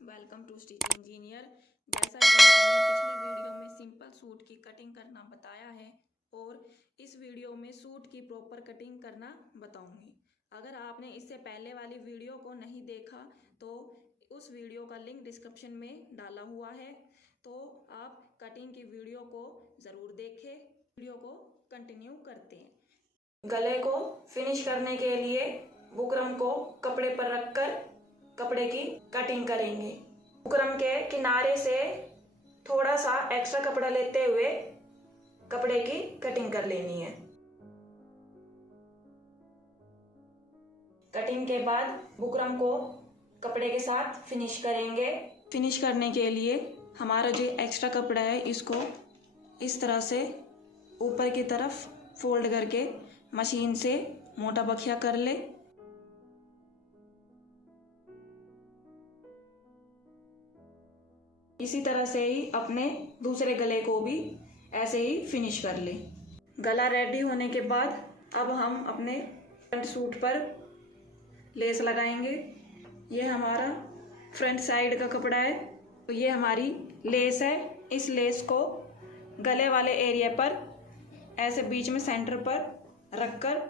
Welcome to stitch engineer. जैसा कि मैंने पिछली वीडियो में सिंपल सूट की कटिंग करना बताया है और इस वीडियो में सूट की प्रॉपर कटिंग करना बताऊंगी। अगर आपने इससे पहले वाली वीडियो को नहीं देखा तो उस वीडियो का लिंक डिस्क्रिप्शन में डाला हुआ है, तो आप कटिंग की वीडियो को ज़रूर देखें। वीडियो को कंटिन्यू करते हैं। गले को फिनिश करने के लिए बुकरम को कपड़े पर रखकर कपड़े की कटिंग करेंगे। बुकरम के किनारे से थोड़ा सा एक्स्ट्रा कपड़ा लेते हुए कपड़े की कटिंग कर लेनी है। कटिंग के बाद बुकरम को कपड़े के साथ फिनिश करेंगे। फिनिश करने के लिए हमारा जो एक्स्ट्रा कपड़ा है इसको इस तरह से ऊपर की तरफ फोल्ड करके मशीन से मोटा बखिया कर ले। इसी तरह से ही अपने दूसरे गले को भी ऐसे ही फिनिश कर ले। गला रेडी होने के बाद अब हम अपने फ्रंट सूट पर लेस लगाएंगे। ये हमारा फ्रंट साइड का कपड़ा है, तो ये हमारी लेस है। इस लेस को गले वाले एरिया पर ऐसे बीच में सेंटर पर रखकर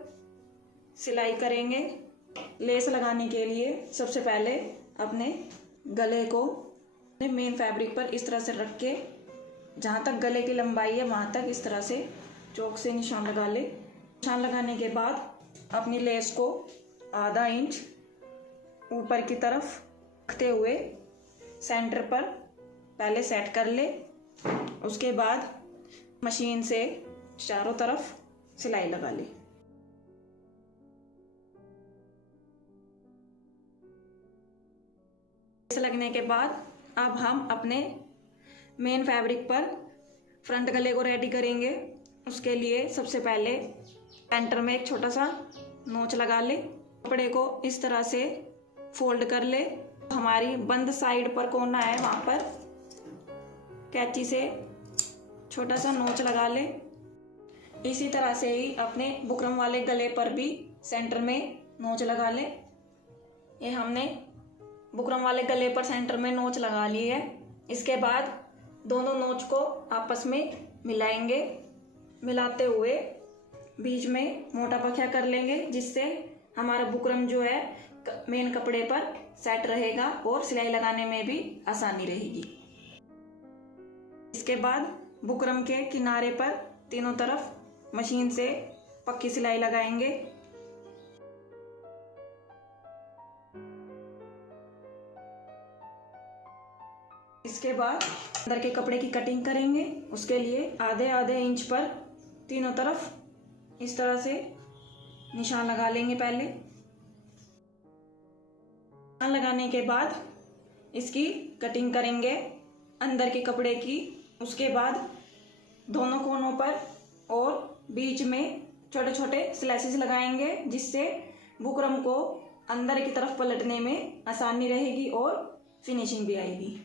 सिलाई करेंगे। लेस लगाने के लिए सबसे पहले अपने गले को मेन फैब्रिक पर इस तरह से रख के जहाँ तक गले की लंबाई है वहाँ तक इस तरह से चौक से निशान लगा ले। निशान लगाने के बाद अपनी लेस को आधा इंच ऊपर की तरफ रखते हुए सेंटर पर पहले सेट कर ले। उसके बाद मशीन से चारों तरफ सिलाई लगा ले। लगने के बाद अब हम अपने मेन फैब्रिक पर फ्रंट गले को रेडी करेंगे। उसके लिए सबसे पहले सेंटर में एक छोटा सा नोच लगा ले। कपड़े को इस तरह से फोल्ड कर ले। हमारी बंद साइड पर कोना है वहाँ पर कैंची से छोटा सा नोच लगा ले। इसी तरह से ही अपने बुकरम वाले गले पर भी सेंटर में नोच लगा ले। ये हमने बुकरम वाले गले पर सेंटर में नोच लगा ली है। इसके बाद दोनों नोच को आपस में मिलाएंगे। मिलाते हुए बीच में मोटा बखिया कर लेंगे, जिससे हमारा बुकरम जो है मेन कपड़े पर सेट रहेगा और सिलाई लगाने में भी आसानी रहेगी। इसके बाद बुकरम के किनारे पर तीनों तरफ मशीन से पक्की सिलाई लगाएंगे। इसके बाद अंदर के कपड़े की कटिंग करेंगे। उसके लिए आधे आधे इंच पर तीनों तरफ इस तरह से निशान लगा लेंगे। पहले निशान लगाने के बाद इसकी कटिंग करेंगे अंदर के कपड़े की। उसके बाद दोनों कोनों पर और बीच में छोटे छोटे स्लैसेस लगाएंगे, जिससे बुकरम को अंदर की तरफ पलटने में आसानी रहेगी और फिनिशिंग भी आएगी।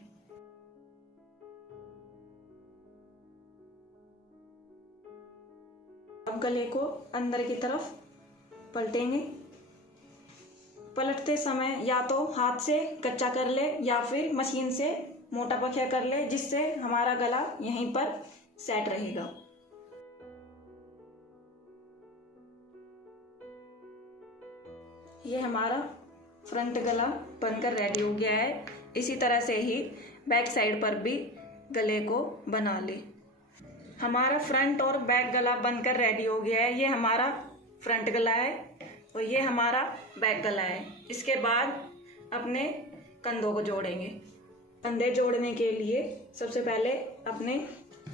अब गले को अंदर की तरफ पलटेंगे। पलटते समय या तो हाथ से कच्चा कर ले या फिर मशीन से मोटा बखिया कर ले, जिससे हमारा गला यहीं पर सेट रहेगा। ये हमारा फ्रंट गला बनकर रेडी हो गया है। इसी तरह से ही बैक साइड पर भी गले को बना ले। हमारा फ्रंट और बैक गला बनकर रेडी हो गया है। ये हमारा फ्रंट गला है और ये हमारा बैक गला है। इसके बाद अपने कंधों को जोड़ेंगे। कंधे जोड़ने के लिए सबसे पहले अपने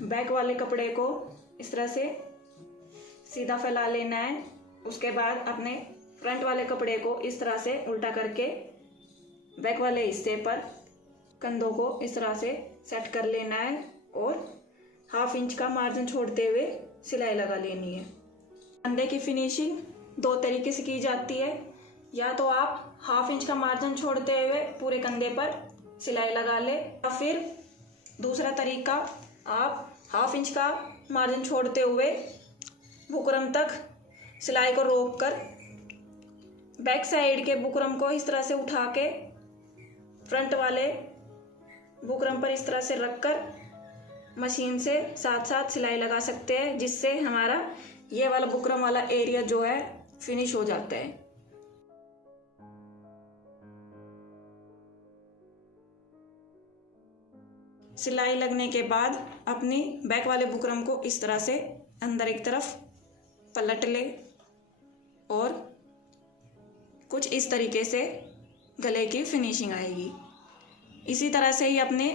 बैक वाले कपड़े को इस तरह से सीधा फैला लेना है। उसके बाद अपने फ्रंट वाले कपड़े को इस तरह से उल्टा करके बैक वाले हिस्से पर कंधों को इस तरह से सेट कर लेना है और हाफ इंच का मार्जिन छोड़ते हुए सिलाई लगा लेनी है। कंधे की फिनिशिंग दो तरीके से की जाती है। या तो आप हाफ इंच का मार्जिन छोड़ते हुए पूरे कंधे पर सिलाई लगा ले, या फिर दूसरा तरीका आप हाफ इंच का मार्जिन छोड़ते हुए बुकरम तक सिलाई को रोक कर बैक साइड के बुकरम को इस तरह से उठा के फ्रंट वाले बुकरम पर इस तरह से रखकर मशीन से साथ साथ सिलाई लगा सकते हैं, जिससे हमारा ये वाला बुकरम वाला एरिया जो है फिनिश हो जाता है। सिलाई लगने के बाद अपनी बैक वाले बुकरम को इस तरह से अंदर एक तरफ पलट ले और कुछ इस तरीके से गले की फिनिशिंग आएगी। इसी तरह से ही अपने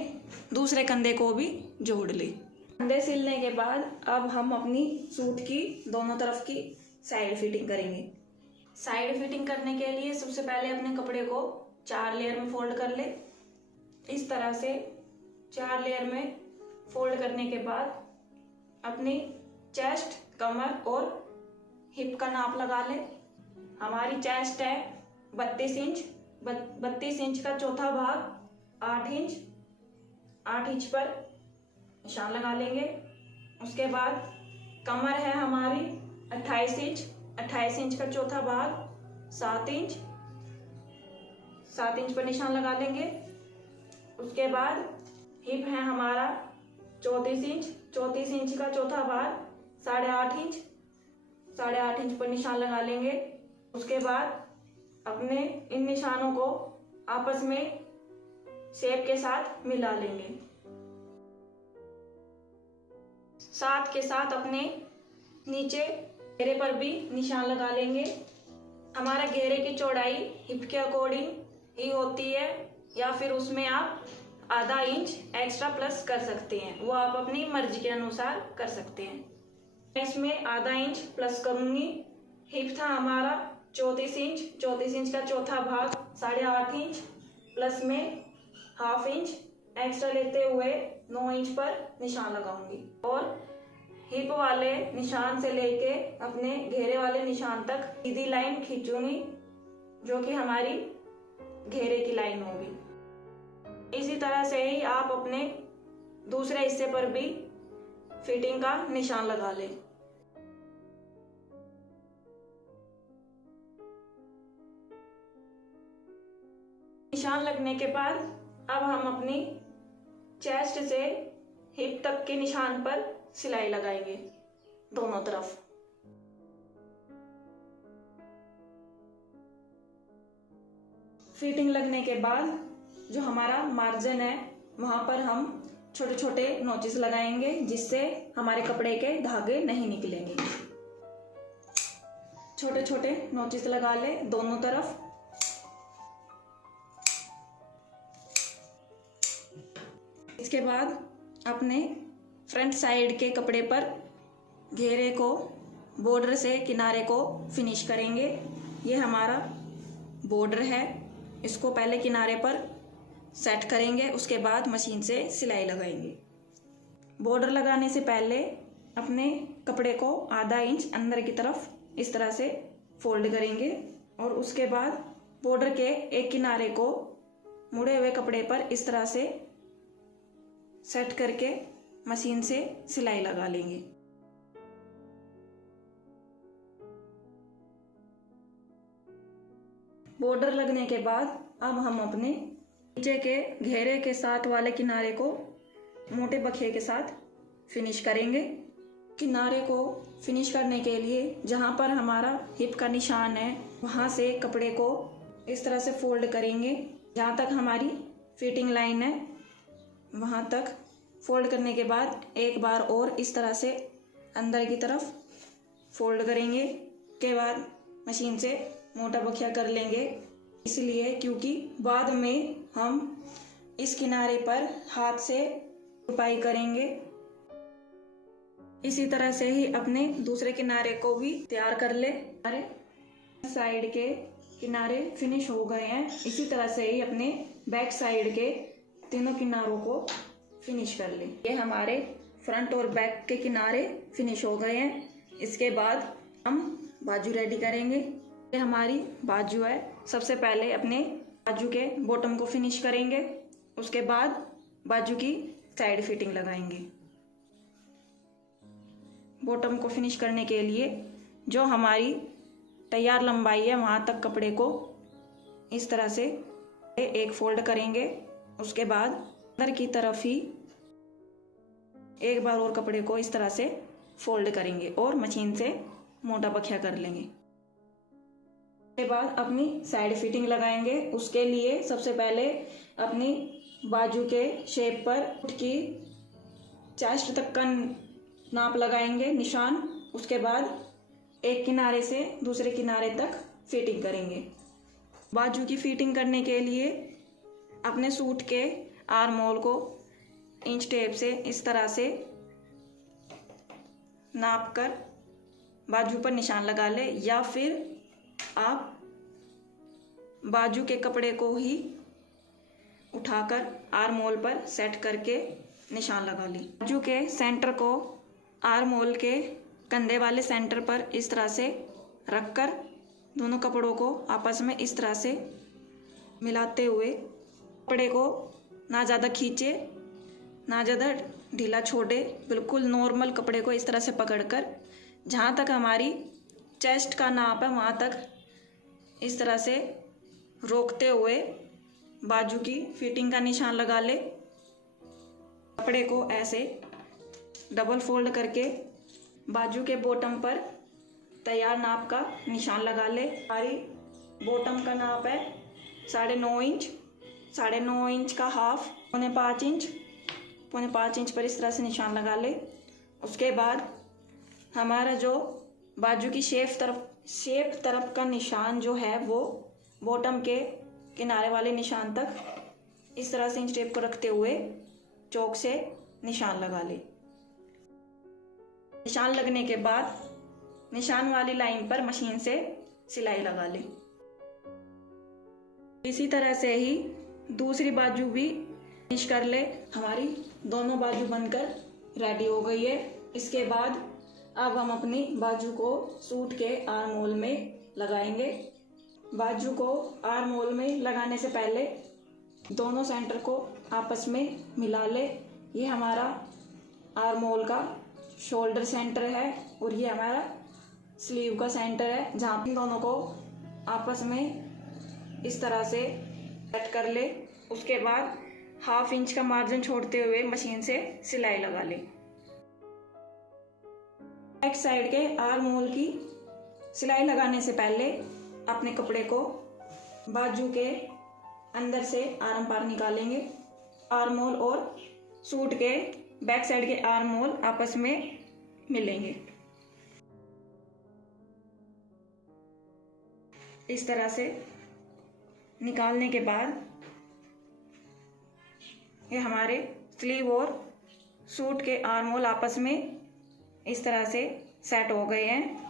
दूसरे कंधे को भी जोड़ ले। कंधे सिलने के बाद अब हम अपनी सूट की दोनों तरफ की साइड फिटिंग करेंगे। साइड फिटिंग करने के लिए सबसे पहले अपने कपड़े को 4 लेयर में फोल्ड कर ले। इस तरह से 4 लेयर में फोल्ड करने के बाद अपनी चेस्ट, कमर और हिप का नाप लगा ले। हमारी चेस्ट है 32 इंच। 32 इंच का चौथा भाग 8 इंच। 8 इंच पर निशान लगा लेंगे। उसके बाद कमर है हमारी 28 इंच। 28 इंच का चौथा भाग 7 इंच। 7 इंच पर निशान लगा लेंगे। उसके बाद हिप है हमारा 34 इंच। 34 इंच का चौथा भाग 8.5 इंच। 8.5 इंच पर निशान लगा लेंगे। उसके बाद अपने इन निशानों को आपस में शेप के साथ मिला लेंगे। साथ के साथ अपने नीचे घेरे पर भी निशान लगा लेंगे। हमारा घेरे की चौड़ाई हिप के अकॉर्डिंग ही होती है, या फिर उसमें आप आधा इंच एक्स्ट्रा प्लस कर सकते हैं, वो आप अपनी मर्जी के अनुसार कर सकते हैं। मैं इसमें आधा इंच प्लस करूंगी। हिप था हमारा 34 इंच। 34 इंच का चौथा भाग 8.5 इंच प्लस में ½ इंच एक्स्ट्रा लेते हुए 9 इंच पर निशान लगाऊंगी और हिप वाले निशान से लेके अपने घेरे वाले निशान तक सीधी लाइन खींचूंगी, जो कि हमारी घेरे की लाइन होगी। इसी तरह से ही आप अपने दूसरे हिस्से पर भी फिटिंग का निशान लगा लें। निशान लगने के बाद अब हम अपनी चेस्ट से हिप तक के निशान पर सिलाई लगाएंगे दोनों तरफ। फिटिंग लगने के बाद जो हमारा मार्जिन है वहां पर हम छोटे छोटे नोचेस लगाएंगे, जिससे हमारे कपड़े के धागे नहीं निकलेंगे। छोटे छोटे नोचेस लगा ले दोनों तरफ। इसके बाद अपने फ्रंट साइड के कपड़े पर घेरे को बॉर्डर से किनारे को फिनिश करेंगे। ये हमारा बॉर्डर है, इसको पहले किनारे पर सेट करेंगे, उसके बाद मशीन से सिलाई लगाएंगे। बॉर्डर लगाने से पहले अपने कपड़े को आधा इंच अंदर की तरफ इस तरह से फोल्ड करेंगे और उसके बाद बॉर्डर के एक किनारे को मुड़े हुए कपड़े पर इस तरह से सेट करके मशीन से सिलाई लगा लेंगे। बॉर्डर लगने के बाद अब हम अपने नीचे के घेरे के साथ वाले किनारे को मोटे बखिए के साथ फिनिश करेंगे। किनारे को फिनिश करने के लिए जहाँ पर हमारा हिप का निशान है वहाँ से कपड़े को इस तरह से फोल्ड करेंगे। जहाँ तक हमारी फिटिंग लाइन है वहाँ तक फोल्ड करने के बाद एक बार और इस तरह से अंदर की तरफ फोल्ड करेंगे। के बाद मशीन से मोटा बखिया कर लेंगे, इसलिए क्योंकि बाद में हम इस किनारे पर हाथ से तुपाई करेंगे। इसी तरह से ही अपने दूसरे किनारे को भी तैयार कर ले। हमारे साइड के किनारे फिनिश हो गए हैं। इसी तरह से ही अपने बैक साइड के तीनों किनारों को फिनिश कर ले। ये हमारे फ्रंट और बैक के किनारे फिनिश हो गए हैं। इसके बाद हम बाजू रेडी करेंगे। ये हमारी बाजू है। सबसे पहले अपने बाजू के बॉटम को फिनिश करेंगे, उसके बाद बाजू की साइड फिटिंग लगाएंगे। बॉटम को फिनिश करने के लिए जो हमारी तैयार लंबाई है वहाँ तक कपड़े को इस तरह से एक फोल्ड करेंगे। उसके बाद अंदर की तरफ ही एक बार और कपड़े को इस तरह से फोल्ड करेंगे और मशीन से मोटा बखिया कर लेंगे। उसके बाद अपनी साइड फिटिंग लगाएंगे। उसके लिए सबसे पहले अपनी बाजू के शेप पर की चेस्ट तक का नाप लगाएंगे, निशान। उसके बाद एक किनारे से दूसरे किनारे तक फिटिंग करेंगे। बाजू की फिटिंग करने के लिए अपने सूट के आर्म होल को इंच टेप से इस तरह से नाप कर बाजू पर निशान लगा ले, या फिर आप बाजू के कपड़े को ही उठाकर आर्म होल पर सेट करके निशान लगा ली। बाजू के सेंटर को आर्म होल के कंधे वाले सेंटर पर इस तरह से रखकर दोनों कपड़ों को आपस में इस तरह से मिलाते हुए कपड़े को ना ज़्यादा खींचे ना ज़्यादा ढीला छोड़े, बिल्कुल नॉर्मल कपड़े को इस तरह से पकड़कर जहाँ तक हमारी चेस्ट का नाप है वहाँ तक इस तरह से रोकते हुए बाजू की फिटिंग का निशान लगा ले। कपड़े को ऐसे डबल फोल्ड करके बाजू के बॉटम पर तैयार नाप का निशान लगा ले। हमारी बॉटम का नाप है 9.5 इंच, 9.5 इंच का हाफ 5.25 इंच, 5.25 इंच पर इस तरह से निशान लगा ले। उसके बाद हमारा जो बाजू की शेप तरफ का निशान जो है वो बॉटम के किनारे वाले निशान तक इस तरह से इंच टेप को रखते हुए चौक से निशान लगा ले। निशान लगने के बाद निशान वाली लाइन पर मशीन से सिलाई लगा ले। इसी तरह से ही दूसरी बाजू भी फिनिश कर ले। हमारी दोनों बाजू बनकर रेडी हो गई है। इसके बाद अब हम अपनी बाजू को सूट के आर्म होल में लगाएंगे। बाजू को आर्म होल में लगाने से पहले दोनों सेंटर को आपस में मिला ले। ये हमारा आर्म होल का शोल्डर सेंटर है और ये हमारा स्लीव का सेंटर है, जहाँ इन दोनों को आपस में इस तरह से सेट कर ले। उसके बाद 1/2 इंच का मार्जिन छोड़ते हुए मशीन से सिलाई लगा ले। बैक साइड के आर्म होल की सिलाई लगाने से पहले अपने कपड़े को बाजू के अंदर से आर्म पार निकालेंगे। आर्म होल और सूट के बैक साइड के आर्म होल आपस में मिलेंगे। इस तरह से निकालने के बाद ये हमारे स्लीव और सूट के आर्म होल आपस में इस तरह से सेट हो गए हैं।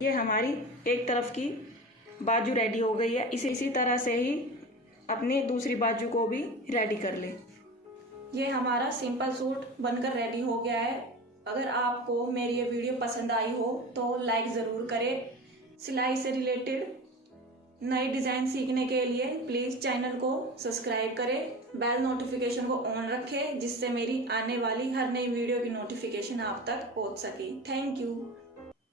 ये हमारी एक तरफ की बाजू रेडी हो गई है। इसी तरह से ही अपनी दूसरी बाजू को भी रेडी कर ले। ये हमारा सिंपल सूट बनकर रेडी हो गया है। अगर आपको मेरी ये वीडियो पसंद आई हो तो लाइक ज़रूर करें। सिलाई से रिलेटेड नई डिज़ाइन सीखने के लिए प्लीज़ चैनल को सब्सक्राइब करें, बेल नोटिफिकेशन को ऑन रखें, जिससे मेरी आने वाली हर नई वीडियो की नोटिफिकेशन आप तक पहुंच सके। Thank you.